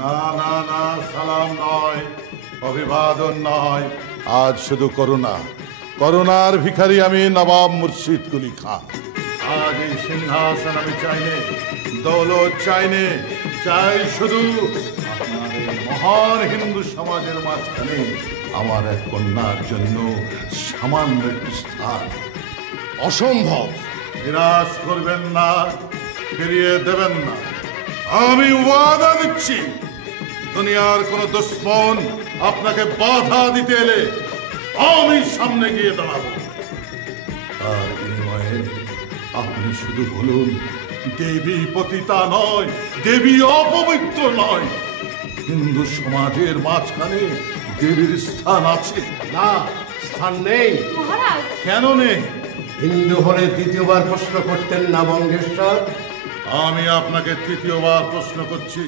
না না না, সালাম নয়, অভিবাদন নয়, আজ শুধু করুণা। করুণার ভিখারি আমি নবাব মুর্শিদ কুলি খান। আজ এই সিংহাসন আমি চাইনে, দৌলত চাইনে, চাই শুধু আপনার এই মহান হিন্দু সমাজের মাঝখানে আমার এক কন্যার জন্য সামান্য একটি স্থান। অসম্ভব। নিরাশ করবেন না, ফিরিয়ে দেবেন না। আমি ওয়াদা দিচ্ছি, দুনিয়ার কোন দুশ্মন আপনাকে বাধা দিতে এলে আমি সামনে গিয়ে দাঁড়াবো। তার বিনিময়ে আপনি শুধু বলুন, দেবী পতিতা নয়, দেবী অপবিত্র নয়, হিন্দু সমাজের মাঝখানে দেবীর স্থান আছে। না, স্থান নেই। মহারাজ, কেন নেই? হিন্দু হলে দ্বিতীয়বার প্রশ্ন করতেন না বঙ্গেশ্বর? আমি আপনাকে তৃতীয়বার প্রশ্ন করছি।